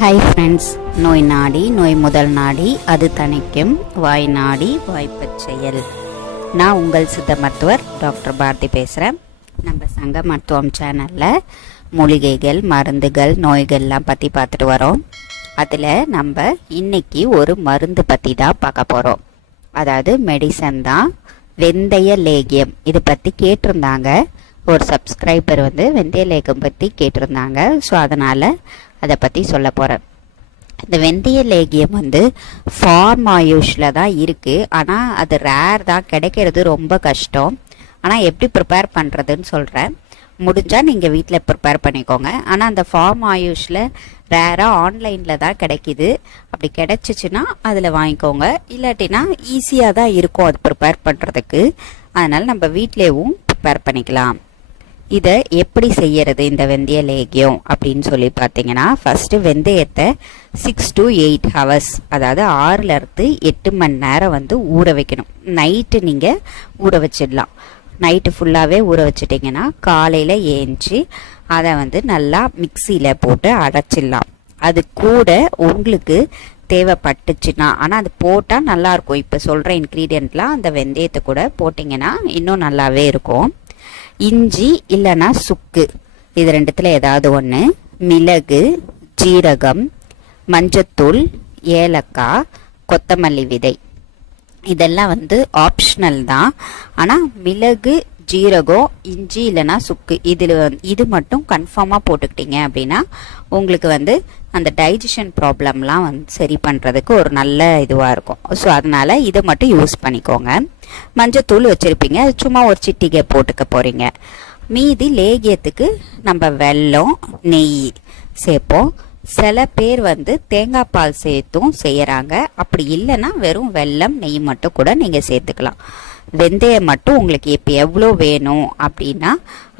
Hi friends, நோய் நாடி நோய் முதல் நாடி அது தணிக்கும், வாய் நாடி வாய்ப்பச் செயல். நான் உங்கள் சித்த மருத்துவர் டாக்டர் பாரதி பேசுகிறேன். நம்ம சங்க மருத்துவம் சேனலில் மூலிகைகள், மருந்துகள், நோய்கள்லாம் பற்றி பார்த்துட்டு வரோம். அதில் நம்ம இன்னைக்கு ஒரு மருந்து பற்றி தான் பார்க்க போகிறோம். அதாவது மெடிசன் தான், வெந்தய லேகியம். இது பற்றி கேட்டிருந்தாங்க ஒரு சப்ஸ்கிரைபர், வெந்தய லேகியம் பற்றி கேட்டிருந்தாங்க. ஸோ அதனால் அதை பற்றி சொல்ல போகிறேன். இந்த வெந்தய லேகியம் ஃபார்மாயூஷில் தான் இருக்குது. ஆனால் அது ரேர் தான், கிடைக்கிறது ரொம்ப கஷ்டம். ஆனால் எப்படி ப்ரிப்பேர் பண்ணுறதுன்னு சொல்கிறேன். முடிஞ்சால் நீங்கள் வீட்டில் ப்ரிப்பேர் பண்ணிக்கோங்க. ஆனால் அந்த ஃபார்மாயூஷில் ரேராக ஆன்லைனில் தான் கிடைக்கிது. அப்படி கிடைச்சிச்சின்னா அதில் வாங்கிக்கோங்க. இல்லாட்டினா ஈஸியாக தான் இருக்கும் அது ப்ரிப்பேர் பண்ணுறதுக்கு. அதனால் நம்ம வீட்டிலேயும் ப்ரிப்பேர் பண்ணிக்கலாம். இதை எப்படி செய்யறது இந்த வெந்தய லேகியம் அப்படின்னு சொல்லி பார்த்தீங்கன்னா, ஃபஸ்ட்டு வெந்தயத்தை 6 to 8 hours, அதாவது 6லேருந்து 8 மணி நேரம் ஊற வைக்கணும். நைட்டு நீங்கள் ஊற வச்சிடலாம். நைட்டு ஃபுல்லாகவே ஊற வச்சிட்டிங்கன்னா காலையில் ஏஞ்சி அதை நல்லா மிக்சியில் போட்டு அரைச்சிடலாம். அது கூட உங்களுக்கு தேவைப்பட்டுச்சுன்னா, ஆனால் அது போட்டால் நல்லாயிருக்கும். இப்போ சொல்கிற இன்க்ரீடியண்ட்லாம் அந்த வெந்தயத்தை கூட போட்டிங்கன்னா இன்னும் நல்லாவே இருக்கும். இஞ்சி இல்லைன்னா சுக்கு, இது ரெண்டுத்தில் ஏதாவது ஒன்று, மிளகு, ஜீரகம், மஞ்சத்தூள், ஏலக்காய், கொத்தமல்லி விதை, இதெல்லாம் ஆப்ஷனல் தான். ஆனால் மிளகு, ஜீரகம், இஞ்சி இல்லைன்னா சுக்கு, இது மட்டும் கன்ஃபார்மாக போட்டுக்கிட்டீங்க அப்படின்னா உங்களுக்கு அந்த டைஜஷன் ப்ராப்ளம்லாம் சரி பண்ணுறதுக்கு ஒரு நல்ல இதுவாக இருக்கும். ஸோ அதனால் இதை மட்டும் யூஸ் பண்ணிக்கோங்க. மஞ்சத்தூள் வச்சுருப்பீங்க, அது சும்மா ஒரு சிட்டிகை போட்டுக்க போகிறீங்க. மீதி லேகியத்துக்கு நம்ம வெல்லம், நெய் சேர்ப்போம். சில பேர் தேங்காய் பால் சேர்த்தும் செய்கிறாங்க. அப்படி இல்லைன்னா வெறும் வெல்லம், நெய் மட்டும் கூட நீங்கள் சேர்த்துக்கலாம். வெந்தயம் மட்டும் உங்களுக்கு இப்போ எவ்வளோ வேணும் அப்படின்னா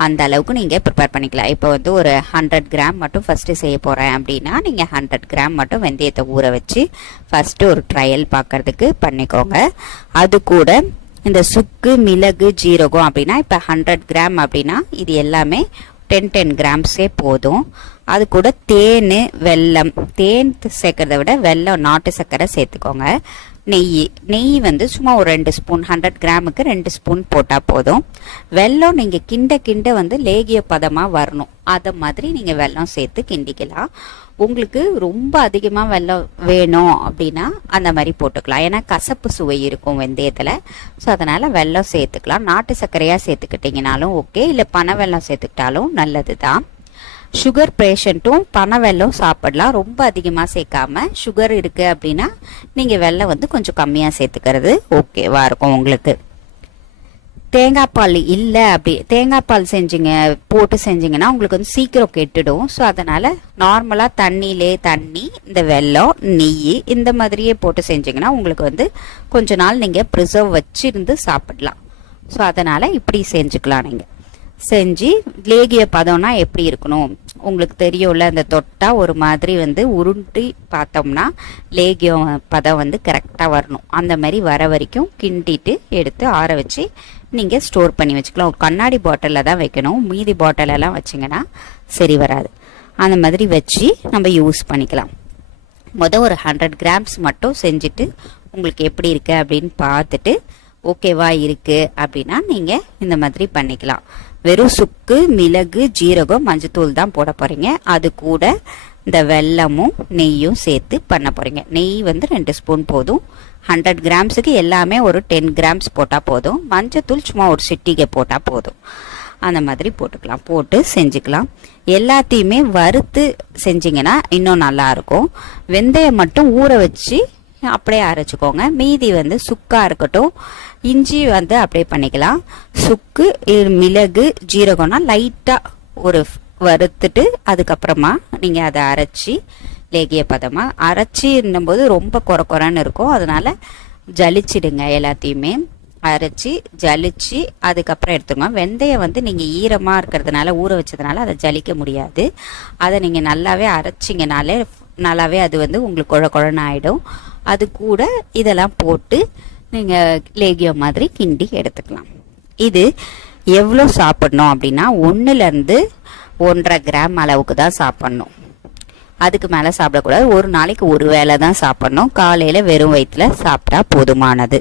அந்த அளவுக்கு நீங்கள் ப்ரிப்பேர் பண்ணிக்கலாம். இப்போ ஒரு 100 கிராம் மட்டும் ஃபஸ்ட்டு செய்ய போகிறேன் அப்படின்னா நீங்கள் 100 கிராம் மட்டும் வெந்தயத்தை ஊற வச்சு ஃபஸ்ட்டு ஒரு ட்ரையல் பார்க்குறதுக்கு பண்ணிக்கோங்க. அது கூட இந்த சுக்கு, மிளகு, ஜீரகம் அப்படின்னா இப்போ 100 கிராம் அப்படின்னா இது எல்லாமே 10 கிராம்ஸே போதும். அது கூட தேன், வெல்லம், தேன் சேர்க்கறத விட வெல்லம், நாட்டு சர்க்கரை சேர்த்துக்கோங்க. நெய் சும்மா ஒரு 2 ஸ்பூன், 100 கிராமுக்கு 2 ஸ்பூன் போட்டால் போதும். வெல்லம் நீங்கள் கிண்ட லேகிய பதமாக வரணும். அதை மாதிரி நீங்கள் வெல்லம் சேர்த்து கிண்டிக்கலாம். உங்களுக்கு ரொம்ப அதிகமாக வெல்லம் வேணும் அப்படின்னா அந்த மாதிரி போட்டுக்கலாம். ஏன்னா கசப்பு சுவை இருக்கும் வெந்தயத்தில். ஸோ அதனால் வெல்லம் சேர்த்துக்கலாம். நாட்டு சர்க்கரையாக சேர்த்துக்கிட்டிங்கனாலும் ஓகே, இல்லை பனை வெல்லம் சேர்த்துக்கிட்டாலும் நல்லது தான். சுகர் பேஷண்ட்டும் பனை வெல்லம் சாப்பிடலாம். ரொம்ப அதிகமாக சேர்க்காம, சுகர் இருக்குது அப்படின்னா நீங்கள் வெல்லம் கொஞ்சம் கம்மியாக சேர்த்துக்கிறது ஓகேவா இருக்கும் உங்களுக்கு. தேங்காய் பால் இல்லை, அப்படி தேங்காய் பால் போட்டு செஞ்சிங்கன்னா உங்களுக்கு சீக்கிரம் கெட்டுடும். ஸோ அதனால் நார்மலாக தண்ணி, இந்த வெல்லம், நெய் இந்த மாதிரியே போட்டு செஞ்சிங்கன்னா உங்களுக்கு கொஞ்ச நாள் நீங்கள் ப்ரிசர்வ் வச்சிருந்து சாப்பிடலாம். ஸோ அதனால் இப்படி செஞ்சுக்கலாம். நீங்கள் செஞ்சு லேகிய பதம்னா எப்படி இருக்கணும் உங்களுக்கு தெரியும்ல. அந்த தொட்டா ஒரு மாதிரி உருண்டி பார்த்தோம்னா லேகியம் பதம் கரெக்டாக வரணும். அந்த மாதிரி வர வரைக்கும் கிண்டிட்டு எடுத்து ஆற வச்சு நீங்கள் ஸ்டோர் பண்ணி வச்சுக்கலாம். ஒரு கண்ணாடி பாட்டிலில் தான் வைக்கணும். மீதி பாட்டிலெல்லாம் வச்சிங்கன்னா சரி வராது. அந்த மாதிரி வச்சு நம்ம யூஸ் பண்ணிக்கலாம். ஒரு 100 கிராம்ஸ் மட்டும் செஞ்சுட்டு உங்களுக்கு எப்படி இருக்கு அப்படின்னு பார்த்துட்டு ஓகேவா இருக்கு அப்படின்னா நீங்கள் இந்த மாதிரி பண்ணிக்கலாம். வெறும் சுக்கு, மிளகு, ஜீரகம், மஞ்சத்தூள் தான் போட போகிறீங்க. அது கூட இந்த வெல்லமும் நெய்யும் சேர்த்து பண்ண போகிறீங்க. நெய் 2 ஸ்பூன் போதும். 100 கிராம்ஸுக்கு எல்லாமே ஒரு 10 கிராம்ஸ் போட்டால் போதும். மஞ்சத்தூள் சும்மா ஒரு சிட்டிகை போட்டால் போதும். அந்த மாதிரி போட்டுக்கலாம், போட்டு செஞ்சுக்கலாம். எல்லாத்தையுமே வறுத்து செஞ்சிங்கன்னா இன்னும் நல்லாயிருக்கும். வெந்தயம் மட்டும் ஊற வச்சு அப்படியே அரைச்சிக்கோங்க. மீதி சுக்கா இருக்கட்டும், இஞ்சி அப்படியே பண்ணிக்கலாம். சுக்கு, மிளகு, ஜீரகம்னா லைட்டாக ஒரு வறுத்துட்டு அதுக்கப்புறமா நீங்கள் அதை அரைச்சி லேகிய பதமாக அரைச்சி இருந்தபோது ரொம்ப குறைன்னு இருக்கும். அதனால ஜலிச்சிடுங்க. எல்லாத்தையுமே அரைச்சி ஜலிச்சு அதுக்கப்புறம் எடுத்துங்க. வெந்தயம் நீங்கள் ஈரமாக இருக்கிறதுனால, ஊற வச்சதுனால அதை ஜலிக்க முடியாது. அதை நீங்கள் நல்லாவே அரைச்சிங்கனாலே நல்லாவே அது உங்களுக்கு குழன்னு ஆகிடும். அது கூட இதெல்லாம் போட்டு நீங்கள் லேகியம் மாதிரி கிண்டி எடுத்துக்கலாம். இது எவ்வளோ சாப்பிடணும் அப்படின்னா 1லேருந்து 1.5 கிராம் அளவுக்கு தான் சாப்பிட்ணும். அதுக்கு மேலே சாப்பிடக்கூடாது. ஒரு நாளைக்கு ஒரு வேளை தான் சாப்பிடணும். காலையில் வெறும் வயிற்றில் சாப்பிட்டா போதுமானது.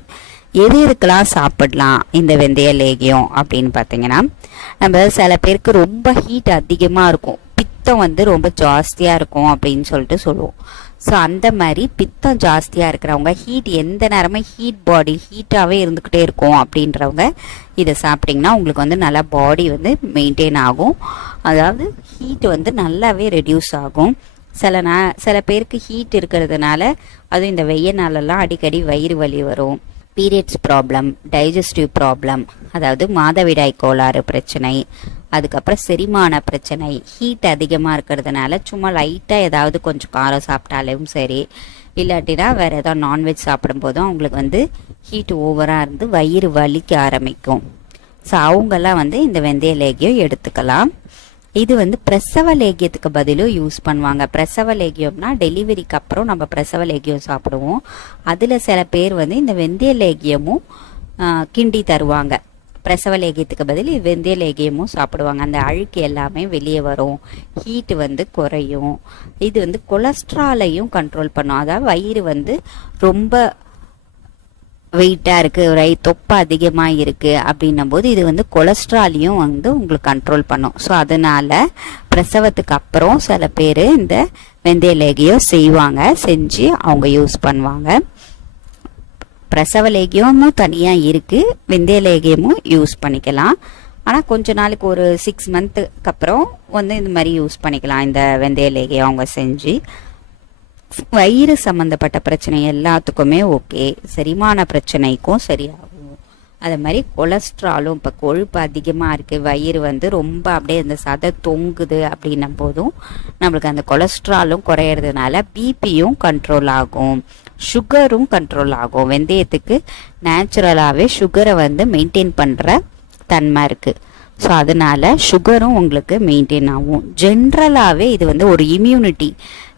எது எதுக்கெல்லாம் சாப்பிடலாம் இந்த வெந்தய லேகியம் அப்படின்னு பார்த்தீங்கன்னா, நம்ம சில பேருக்கு ரொம்ப ஹீட் அதிகமாக இருக்கும், பித்தம் ரொம்ப ஜாஸ்தியாக இருக்கும் அப்படின்னு சொல்லிட்டு சொல்லுவோம். ஸோ அந்த மாதிரி பித்தம் ஜாஸ்தியாக இருக்கிறவங்க, ஹீட் எந்த நேரமும் ஹீட் பாடி ஹீட்டாகவே இருந்துக்கிட்டே இருக்கும் அப்படின்றவங்க இதை சாப்பிட்டிங்கன்னா உங்களுக்கு நல்லா பாடி மெயின்டைன் ஆகும். அதாவது ஹீட் நல்லாவே ரெடியூஸ் ஆகும். சில பேருக்கு ஹீட் இருக்கிறதுனால, அதுவும் இந்த வெய்ய நாளெல்லாம் அடிக்கடி வயிறு வலி வரும், பீரியட்ஸ் ப்ராப்ளம், டைஜஸ்டிவ் ப்ராப்ளம், அதாவது மாதவிடாய் கோளாறு பிரச்சனை, அதுக்கப்புறம் செரிமான பிரச்சனை, ஹீட் அதிகமாக இருக்கிறதுனால சும்மா லைட்டாக ஏதாவது கொஞ்சம் காரம் சாப்பிட்டாலும் சரி, இல்லாட்டினா வேறு ஏதாவது நான்வெஜ் சாப்பிடும்போதும் அவங்களுக்கு ஹீட் ஓவராக இருந்து வயிறு வலிக்க ஆரம்பிக்கும். ஸோ அவங்கெல்லாம் இந்த வெந்தய லேகியம் எடுத்துக்கலாம். இது பிரசவ லேகியத்துக்கு பதிலும் யூஸ் பண்ணுவாங்க. பிரசவ லேகியம்னா டெலிவரிக்கு அப்புறம் நம்ம பிரசவ லேகியம் சாப்பிடுவோம். அதில் சில பேர் இந்த வெந்தய லேகியமும் கிண்டி தருவாங்க. பிரசவ லேகியத்துக்கு பதில் வெந்தய லேகியமும் சாப்பிடுவாங்க. அந்த அழுக்கு எல்லாமே வெளியே வரும், ஹீட்டு குறையும். இது கொலஸ்ட்ராலையும் கண்ட்ரோல் பண்ணும். அதாவது வயிறு ரொம்ப வெயிட்டாக இருக்குது, தொப்பை அதிகமாக இருக்குது அப்படின்னும் போது இது கொலஸ்ட்ராலையும் உங்களுக்கு கண்ட்ரோல் பண்ணும். ஸோ அதனால் பிரசவத்துக்கு அப்புறம் சில பேர் இந்த வெந்தய லேகியம் செஞ்சு அவங்க யூஸ் பண்ணுவாங்க. பிரசவ லேகியமும் தனியாக இருக்குது, வெந்தய லேகியமும் யூஸ் பண்ணிக்கலாம். ஆனால் கொஞ்ச நாளைக்கு ஒரு 6 மந்த்துக்கு அப்புறம் இந்த மாதிரி யூஸ் பண்ணிக்கலாம் இந்த வெந்தய லேகியம் அவங்க செஞ்சு. வயிறு சம்மந்தப்பட்ட பிரச்சனை எல்லாத்துக்குமே ஓகே, செரிமான பிரச்சனைக்கும் சரியாகும். அதே மாதிரி கொலஸ்ட்ராலும், இப்போ கொழுப்பு அதிகமாக இருக்குது, வயிறு ரொம்ப அப்படியே இந்த சதை தொங்குது அப்படின்னும் போதும் நம்மளுக்கு அந்த கொலஸ்ட்ராலும் குறையிறதுனால பிபியும் கண்ட்ரோல் ஆகும், சுகரும் கண்ட்ரோல் ஆகும். வெந்தயத்துக்கு நேச்சுரலாகவே சுகரை மெயின்டைன் பண்ணுற தன்மை இருக்குது. ஸோ அதனால் சுகரும் உங்களுக்கு மெயின்டைன் ஆகும். ஜென்ரலாகவே இது ஒரு இம்யூனிட்டி.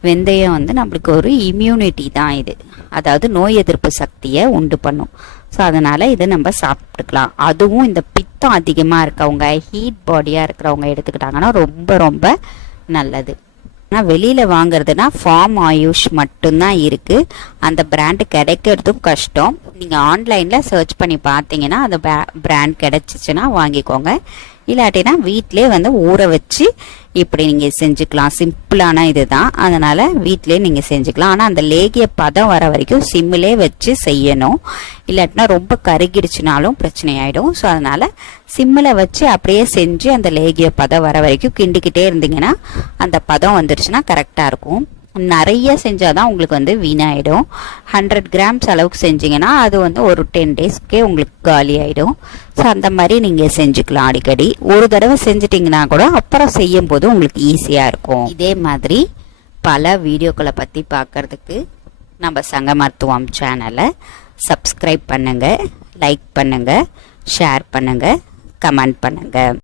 வெந்தயம் நம்மளுக்கு ஒரு இம்யூனிட்டி தான் இது, அதாவது நோய் எதிர்ப்பு சக்தியை உண்டு பண்ணும். ஸோ அதனால் இதை நம்ம சாப்பிட்டுக்கலாம். அதுவும் இந்த பித்தம் அதிகமாக இருக்கவங்க, ஹீட் பாடியாக இருக்கிறவங்க எடுத்துக்கிட்டாங்கன்னா ரொம்ப ரொம்ப நல்லது. ஆனால் வெளியில் வாங்குறதுனா ஃபார்ம் ஆயுஷ் மட்டும்தான் இருக்குது. அந்த பிராண்டு கிடைக்கிறதும் கஷ்டம். நீங்கள் ஆன்லைனில் சர்ச் பண்ணி பார்த்தீங்கன்னா அந்த பிராண்ட் கிடைச்சிச்சுன்னா வாங்கிக்கோங்க. இல்லாட்டினா வீட்டிலே ஊற வச்சு இப்படி நீங்கள் செஞ்சுக்கலாம். சிம்பிளான இது தான், அதனால் வீட்டிலே நீங்கள் செஞ்சுக்கலாம். ஆனால் அந்த லேகிய பதம் வர வரைக்கும் சிம்மிலே வச்சு செய்யணும். இல்லாட்டினா ரொம்ப கருகிடுச்சுனாலும் பிரச்சனை ஆகிடும். ஸோ அதனால் சிம்மில் வச்சு அப்படியே செஞ்சு அந்த லேகிய பதம் வர வரைக்கும் கிண்டிக்கிட்டே இருந்தீங்கன்னா அந்த பதம் வந்துருச்சுன்னா கரெக்டாக இருக்கும். நிறைய செஞ்சால் தான் உங்களுக்கு வீணாயிடும். 100 கிராம்ஸ் அளவுக்கு செஞ்சீங்கன்னா அது ஒரு 10 டேஸ்க்கே உங்களுக்கு காலி ஆகிடும். ஸோ அந்த மாதிரி நீங்கள் செஞ்சுக்கலாம். அடிக்கடி ஒரு தடவை செஞ்சிட்டிங்கன்னா கூட அப்புறம் செய்யும் போது உங்களுக்கு ஈஸியாக இருக்கும். இதே மாதிரி பல வீடியோக்களை பற்றி பார்க்கறதுக்கு நம்ம சங்க மருத்துவம் சேனலை சப்ஸ்கிரைப் பண்ணுங்கள், லைக் பண்ணுங்கள், ஷேர் பண்ணுங்கள், கமெண்ட் பண்ணுங்கள்.